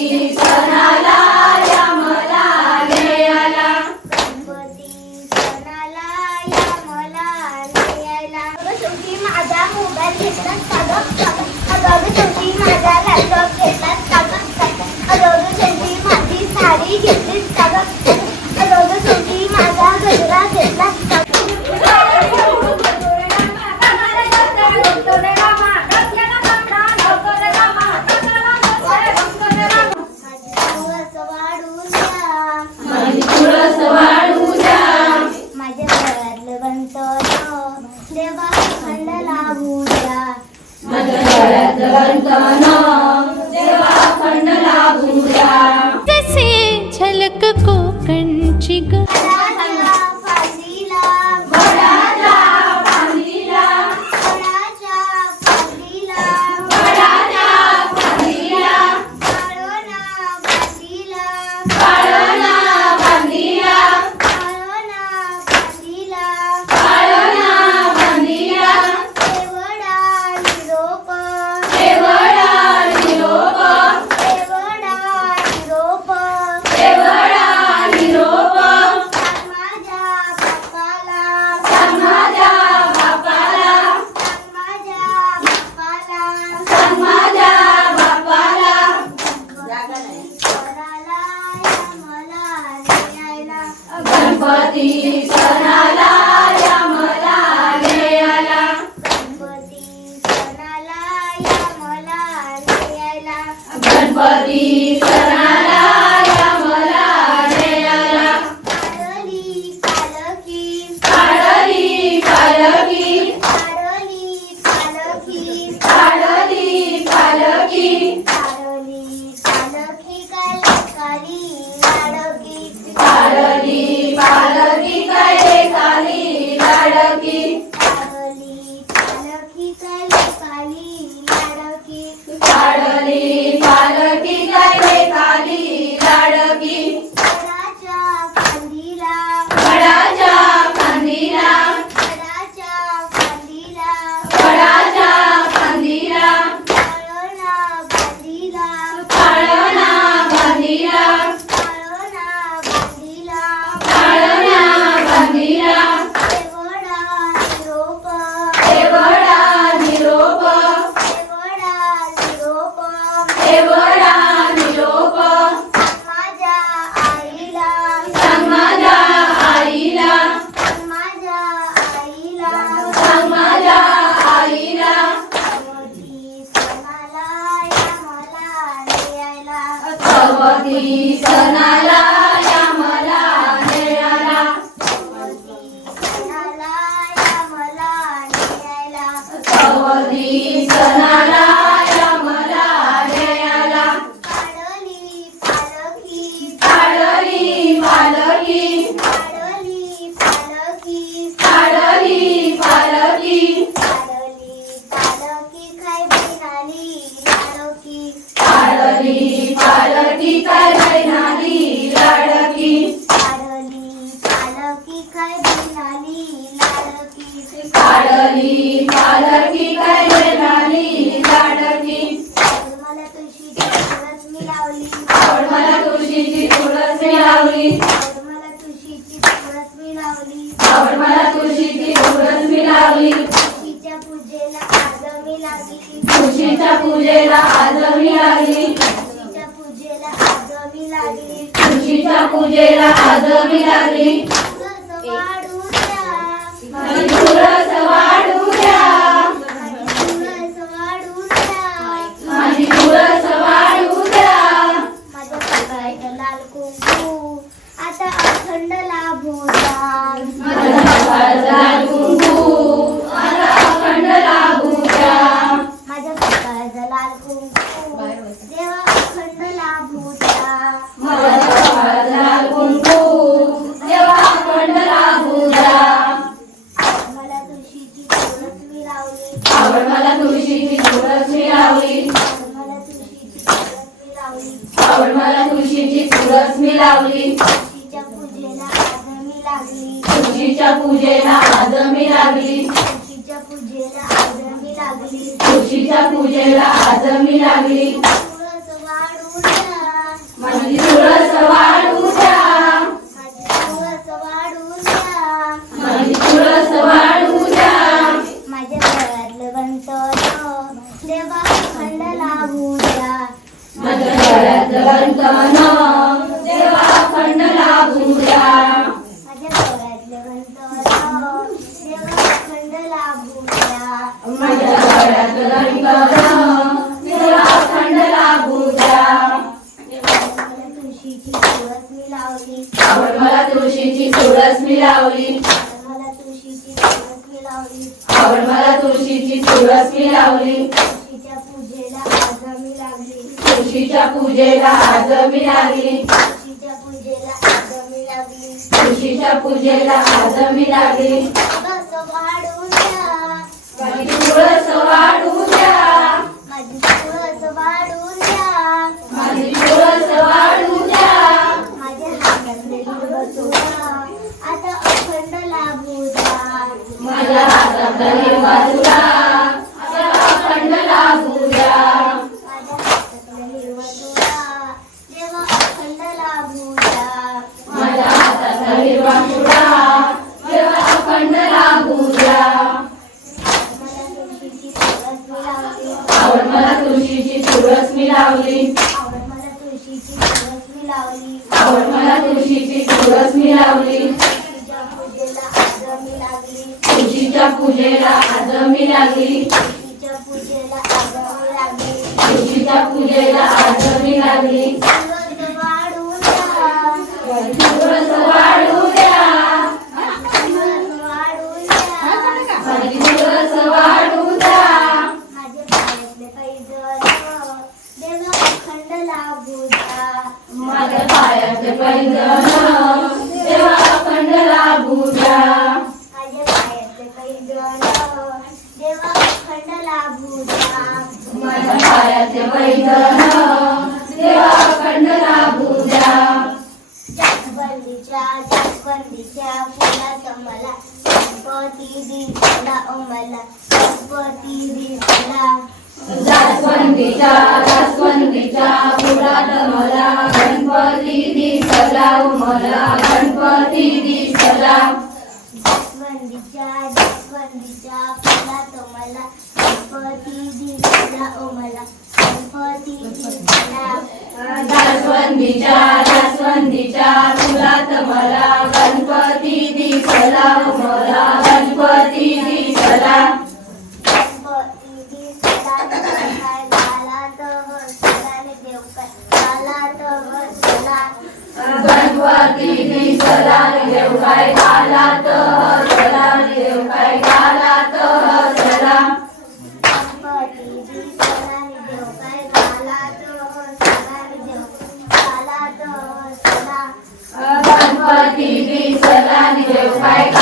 Jesus, and I love. पालखी मला तुळशीची तुळस मी लावली. तुळशीच्या पूजेला आज मी लागली. तुळशीच्या पूजेला आज पूजेला आज मी लागली. आवड मला तुळशीची तुळस मी लावली मला तुळशीची आवड मला तुळशीची तुळस मी लावली तुळशीच्या पूजेला आज मी लागली. तुळशीच्या पूजेला आज मी लागली. तुळशीच्या पूजेला आज मी लागली. तुळशीच्या पूजेला आज मी लागली. बस वाढून द्या माझी तुळस वाढू मी लावली. तुझ्या पूजेला आज मी लागली. तुळशीच्या पूजेला आज मी लागली. जास्वंदीच्या जास्वंदीच्या फुलात मला गणपती दिसला ओ मला गणपती दिसला जास्वंदीच्या जास्वंदीच्या फुलात मला गणपती दिसला मला गणपती दिसला जास्वंदीच्या जास्वंदीच्या फुलात मला गणपती दिसला ओ मला गणपती दिसला जास्वंदीच्या जास्वंदीच्या फुलात मला गणपती दिसला मला गणपती दिसला. गणपती दिसला देव काय झाला तर हसला देव काय झाला देव काय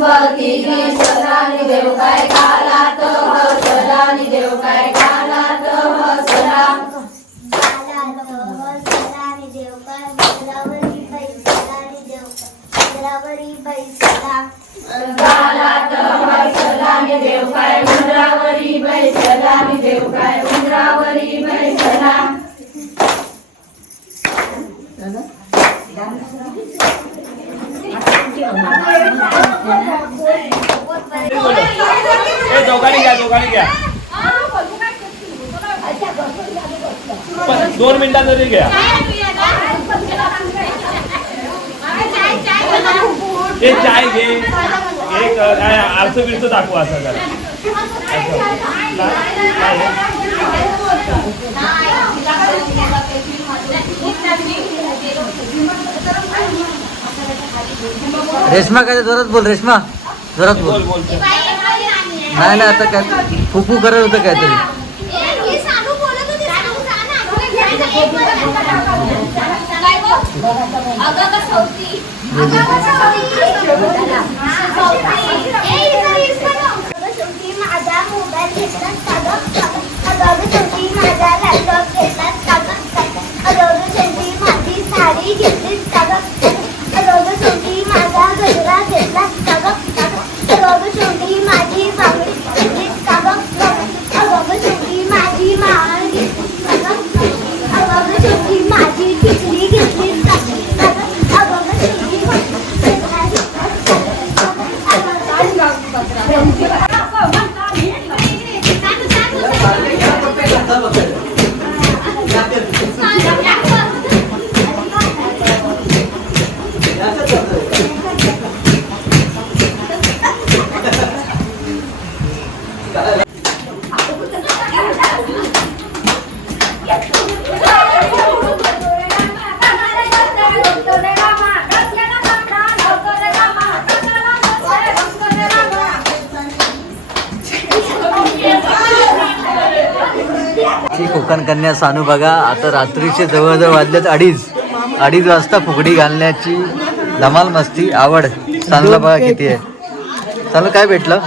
गणपती दिसला देव काय काला तर हो देव काय काला तर हसला हो झाला हो देव काय मंदिरावरी बैसला देव काय मंदिरावरी बैसला दोघांनी घ्या दोघांनी घ्या. पण दोन मिनिटात तरी घ्या. ते चाय घे. एक काय आरस बिरस असं जरा. असं. काय रेश्मा काय जोरात बोल रेश्मा. जोरात बोल. नाही नाही आता काय फुफू करत होतं काहीतरी. तरी कोकण कन्या सानू बघा आता रात्रीचे जवळजवळ वाजलेत अडीच. अडीच वाजता फुगडी घालण्याची धमाल मस्ती आवड. सानूला बघा किती आहे. सानू काय भेटलं?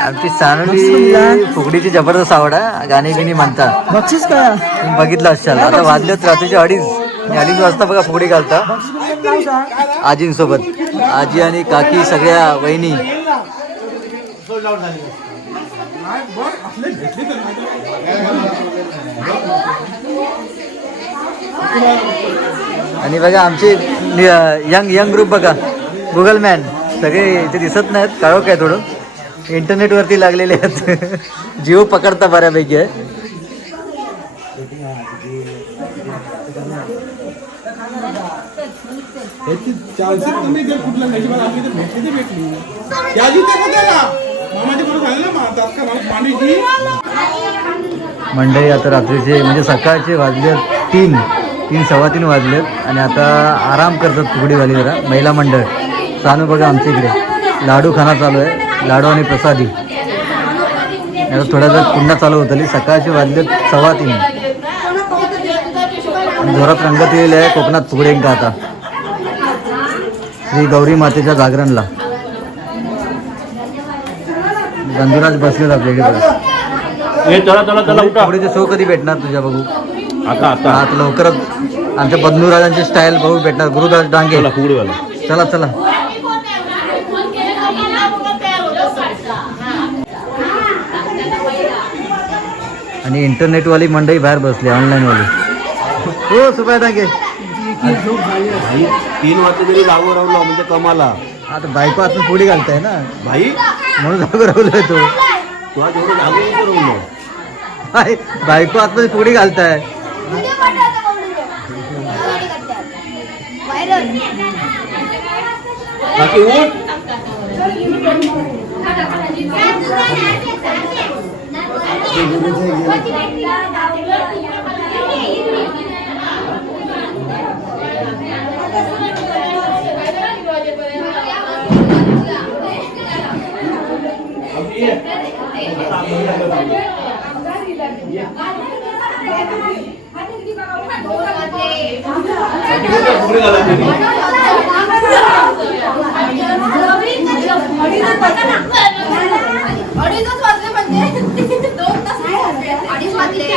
आमची सानूली फुगडीची जबरदस्त आवड आहे गाणी बिणी म्हणता बक्षीस काय तुम्ही बघितलं असाल. आता वाजलेत रात्रीचे अडीच. अडीच वाजता बघा फुगडी घालता. आजींसोबत. आजी आणि काकी सगळ्या वहिनी. आणि बघा आमचे यंग यंग ग्रुप बघा. गुगल मॅन सगळे इथे दिसत नाहीत काळोख आहे थोडं. इंटरनेटवरती लागलेले आहेत. जिओ पकडता बऱ्यापैकी आहे. चान्सेस कमी तर भेटली ते भेटली. मंडळी आता रात्रीचे म्हणजे सकाळचे वाजले तीन तीन सव्वा तीन वाजलेत आणि आता आराम करतात फुगडीवाली जरा महिला मंडळ. चालू बघा आमच्या इकडे. लाडू खाना चालू आहे. लाडू आणि प्रसादी. आता थोड्या वेळ पुन्हा चालू होतली सकाळचे वाजले सव्वा तीन. जोरात रंगत येईल आहे कोकणात फुगड्यांका आता. श्री गौरी मातेच्या जागरणला. गंधुराज बसलेत आपल्या इकडे बघा. हे चला चला चला उठा. फुगडीचे शो कधी भेटणार तुझ्या बघू? आता आता. आता लवकरच. आमच्या बंधुराजांची स्टाईल बघू भेटणार. गुरुदास डांगे. चला चला चला. आणि इंटरनेटवाली मंडळी बाहेर बसली ऑनलाईन वाली. हो सुपाय डांगे. तीन वाजता तरी जागो राहलो म्हणजे कमाला आता बायको आपण पुढे घालताय ना। भाई? म्हणून घाबरवलोय तो। तुला जेवढं घाबरून करवलो बाय- बायको आतमध्ये पुढे घालताय अडीचच वाजले म्हणजे दोन तास अडीच वाजले